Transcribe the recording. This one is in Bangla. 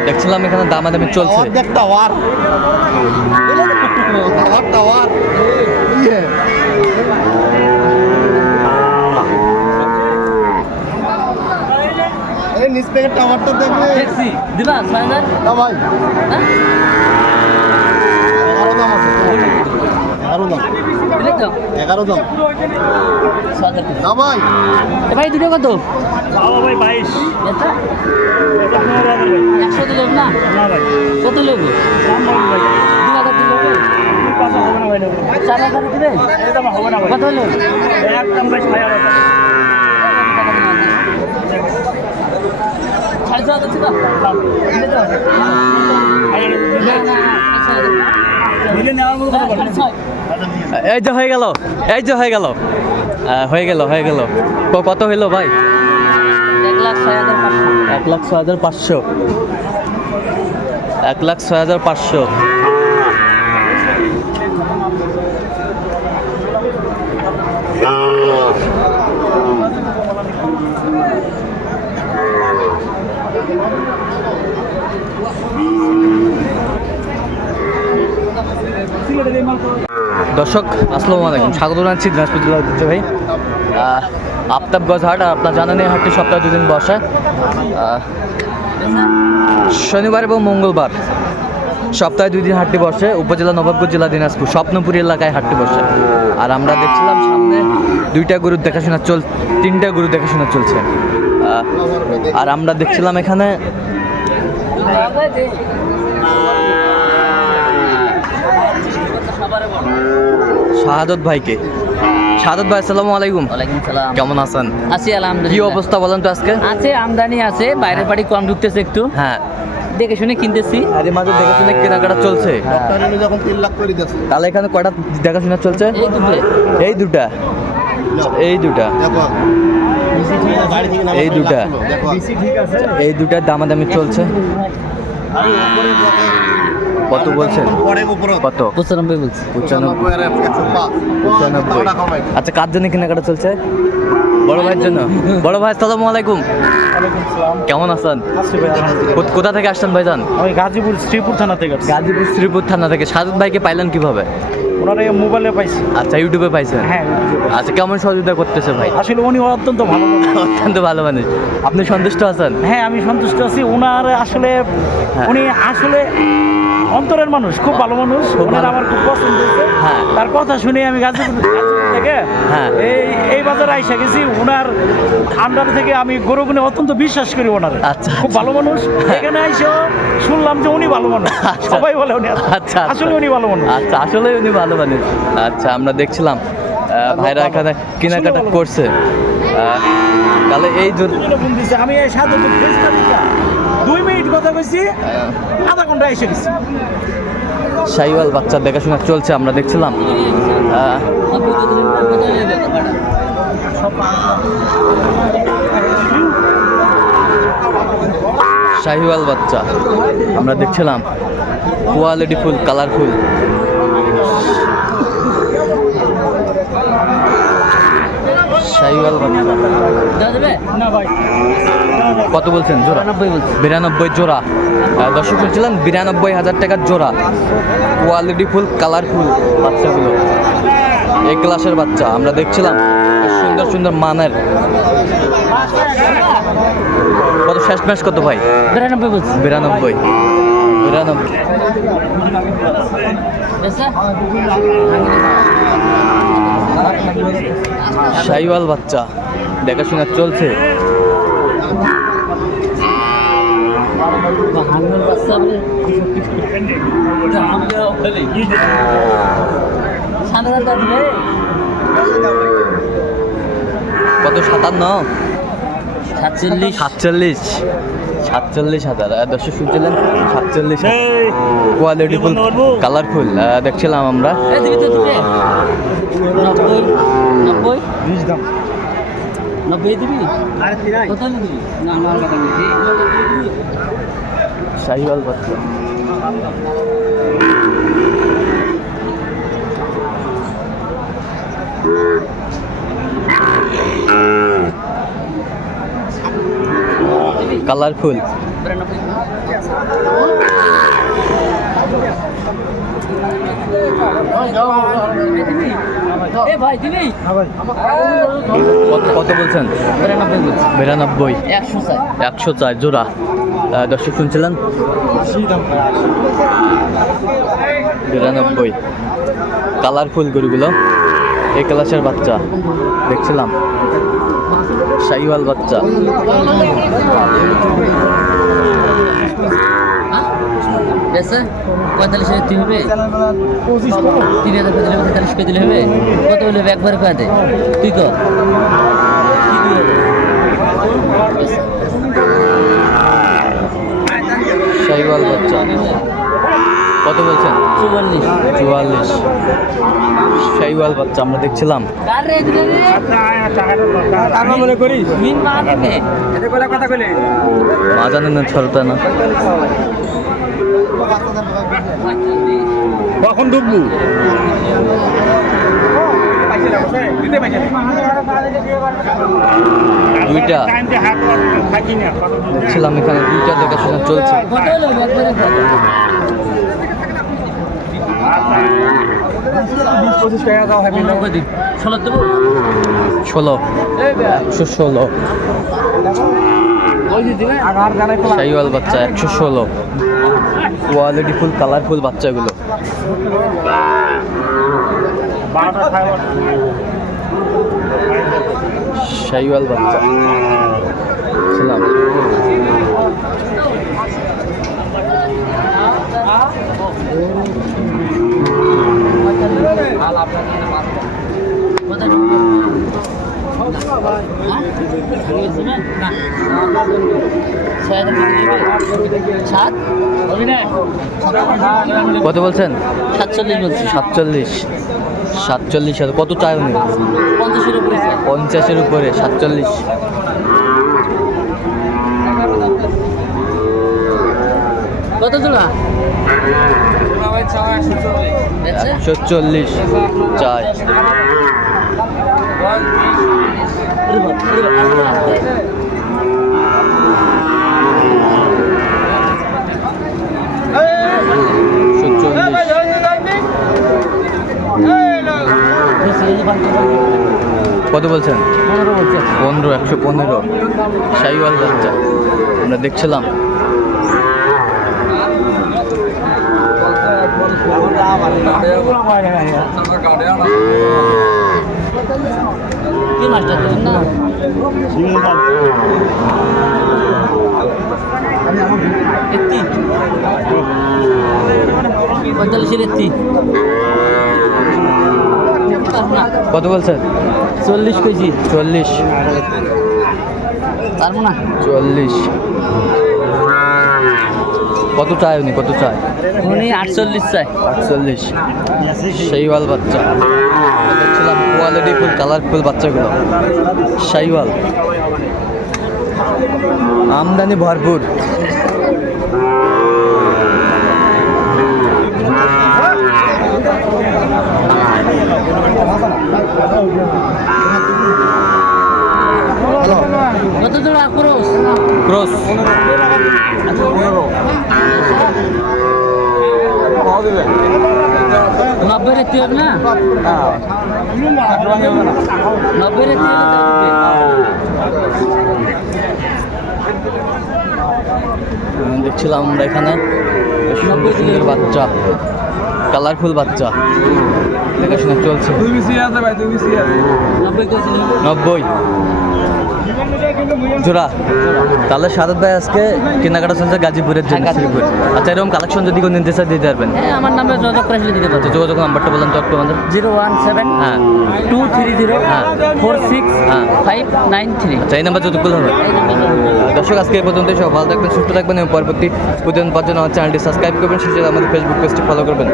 দেখছিলাম এখানে দামাদামি চলছে। নিজ প্যাকেট টাওয়ারটা দেখলে দিবা না ভাই হ্যাঁ এগারো দাম আছে এগারো দাম দিলে তো এগারো হাজার না ভাই। ভাই দুটো কত? বাবা ভাই বাইশ। একশো দিলে না? না কত লোক চার হাজার দিবে? কত হাজার সাড়ে ছয় হাজার ছিল? এই যে হয়ে গেল এই যে হয়ে গেল। হয়ে গেল হয়ে গেল। কত হইল ভাই? এক লাখ ছয় হাজার পাঁচশো। এক লাখ ছয় হাজার পাঁচশো। এক লাখ ছয় হাজার পাঁচশো সিলেটের এই মাল তো দর্শক, আসসালামু আলাইকুম। স্বাগত জানাচ্ছি দিনাজপুর জেলার ঐতিহ্য ভাই। আফতাবগঞ্জ হাট আপনার জানেন এই হাটটি সপ্তাহে দুদিন বসে। শনিবার এবং মঙ্গলবার সপ্তাহে দুই দিন হাটটি বসে। উপজেলা নবাবগঞ্জ জেলা দিনাজপুর, স্বপ্নপুর এলাকায় হাটটি বসে। আর আমরা দেখছিলাম সামনে দুইটা গরুর দেখাশোনা চল, তিনটা গরু দেখাশোনা চলছে। আর আমরা দেখছিলাম এখানে শাহাদত ভাইকে। শাহাদত ভাই আসসালামু আলাইকুম। ওয়ালাইকুম সালাম। কেমন আছেন? আছি আলহামদুলিল্লাহ। কি অবস্থা বলেন তো আজকে? আছে আমদানি আছে বাইরের বাড়ি কম ঢুকতেছে একটু। হ্যাঁ। দেখে শুনে কিনতেছি। আরে মাঝে দেখে শুনে কেনাকাটা চলছে। এনে যখন তিন লাখ করে দিয়েছে। তাহলে এখানে কয়টা দেখা দেখাশোনা চলছে? এই দুটো। এই দুটা। এই দুটা। দেখো। গাড়ি থেকে নামা এই দুটা। লাগছিল, ঠিক আছে এই দুটার দামাদামি চলছে। কত বলছেন? কত? পঁচানব্বই বলছি। পঁচানব্বই। আচ্ছা কার জন্য কেনাকাটা চলছে? বড় ভাইয়ের জন্য। বড় ভাই আসসালামু আলাইকুম। কেমন আছেন? কোথা থেকে আসছেন ভাইজান? আমি গাজীপুর শ্রীপুর থানা থেকে। গাজীপুর শ্রীপুর থানা থেকে। সাজুদ ভাইকে পাইলেন কীভাবে? ওনারা এই মোবাইলে পাইছি। আচ্ছা ইউটিউবে পাইছেন? হ্যাঁ আচ্ছা কেমন সহযোগিতা করতেছে ভাই? আসলে উনি অত্যন্ত ভালো অত্যন্ত ভালো মানুষ। আপনি সন্তুষ্ট আছেন? হ্যাঁ আমি সন্তুষ্ট আছি। ওনার আসলে হ্যাঁ। উনি আসলে অন্তরের মানুষ খুব ভালো মানুষ। ওনার আমার খুব পছন্দ হয়েছে। হ্যাঁ। তার কথা শুনে আমি গাজীপুর থেকে হ্যাঁ। এই এই বাজারে আইসা গেছি। ওনার আন্ডার থেকে আমি গরুগুনে অত্যন্ত বিশ্বাস করি ওনার। আচ্ছা, খুব আচ্ছা। ভালো মানুষ। এখানে আইসেও শুনলাম যে উনি ভালো মানুষ। আচ্ছা। সবাই বলে উনি আচ্ছা। আসলে উনি ভালো মানুষ। আচ্ছা আসলে উনি ভালো মানুষ। আচ্ছা আমরা দেখছিলাম ভাইরা এখানে কেনাকাটা করছে। তাহলে এই। আমি এই দুই মিনিট কথা কইছি আধা ঘণ্টা এসে গেছি। শাহিওয়াল বাচ্চার দেখাশোনা চলছে আমরা দেখছিলাম। শাহিওয়াল বাচ্চা আমরা দেখছিলাম। কোয়ালিটি ফুল কালারফুল শাহিওয়াল বাচ্চা। না ভাই। কত বলছেন? জোড়া? বিরানব্বই জোড়া। দর্শক শুনছিলেন বিরানব্বই হাজার টাকার জোড়া। কোয়ালিটি ফুল কালারফুল বাচ্চাগুলো। এই ক্লাসের বাচ্চা আমরা দেখছিলাম। সুন্দর সুন্দর মানের। কত শেষ ম্যাচ কত ভাই? বিরানব্বই বলছি। বিরানব্বই। বিরানব্বই? শাহিওয়াল বাচ্চা দেখাশোনা চলছে। কত সাতান্ন? সাতচল্লিশ। সাতচল্লিশ। সাতচল্লিশ হাজার। দর্শক শুনছিলেন? সাতচল্লিশ এই, কোয়ালিটি ফুল কালারফুল দেখছিলাম আমরা। নব্বই নব্বই। নব্বই দিবি? কত দিবি? না আমার কথা নেই। শাহিওয়াল বাচ্চা কালারফুল। বিরানব্বই এ ভাই দিবি কত কত বলছেন? বিরানব্বই একশো চার। জোড়া। দর্শক শুনছিলেন? বিরানব্বই। কালারফুল গরুগুলো। এই ক্লাসের বাচ্চা। দেখছিলাম। শাহিওয়াল বাচ্চা। বেসে পঁয়তাল্লিশ হাজার তুই হবে। তিন হাজার দিলে পঁয়তাল্লিশ দিলে হবে। কত হলে একবারে কয়ে দে। তুই কর। শাহিওয়াল বাচ্চা কত বলছেন? চুয়াল্লিশ। চুয়াল্লিশ। শাহিওয়াল বাচ্চা আমরা দেখছিলাম। কার রে দিলে রে? টাকা মনে করিস? মা দিবে এটা কলে কথা কইলে? মা জানেন না ছড়তা না। কখন ঢুকবো দুইটা। দেখছিলাম এখানে দুইটা দেখাশোনা চলছে। ষোলো। একশো ষোলো। একশো ষোলো। কোয়ালিটি ফুল কালারফুল বাচ্চাগুলো। শাহিওয়াল বাচ্চা। ছিলাম না কত বলছেন? সাতচল্লিশ বলছি। সাতচল্লিশ। সাতচল্লিশ কত চাই উনি? পঞ্চাশের উপরে পঞ্চাশের উপরে সাতচল্লিশ। কত জোড়া একশো চল্লিশ। চাই। কত বলছেন? পনেরো বলছে পনেরো একশো পনেরো। শাহিওয়াল বাচ্চা। আমরা দেখছিলাম কি মাছটা দেবেন না পঁয়তাল্লিশের একটি কত বলছেন? চল্লিশ কেজি। চল্লিশ। পারব না? চল্লিশ। কত চায় উনি? কত চায়? উনি আটচল্লিশ চায়। আটচল্লিশ। শাহিওয়াল বাচ্চা। দেখছিলাম কোয়ালিটি ফুল কালারফুল বাচ্চাগুলো। শাহিওয়াল। আমদানি ভরপুর। কত জোড়া ক্রোশ ক্রস। নব্বই রেতি হবে না? নব্বই রেতি হলে তো হবে। দেখছিলাম আমরা এখানে সুন্দর সুন্দর বাচ্চা কালারফুল বাচ্চা। দেখাশোনা চলছে। নব্বই। জোড়া তাহলে সাদত ভাই আজকে কেনাকাটা চলছে গাজীপুরের জন্য হ্যাঁ, শ্রীপুর। আচ্ছা এরকম কালেকশন যদি কোনো নিতে চাই দিতে পারবেন? হ্যাঁ আমার নামে যোগাযোগ করে দিতে পারব তো যোগাযোগ নাম্বারটা বলেন তো একটু আমাদের। জিরো ওয়ান সেভেন হ্যাঁ। টু থ্রি জিরো হ্যাঁ। ফোর সিক্স হ্যাঁ। Five nine three. আচ্ছা এই নাম্বার যতগুলো হবে দর্শক আজকে এই পর্যন্ত সব ভালো থাকবেন সুস্থ থাকবেন এবং পরবর্তী প্রতিদিন পাওয়ার জন্য আমার চ্যানেলটি সাবস্ক্রাইব করবেন সেই সাথে আমাদের ফেসবুক পেজটি ফলো করবেন।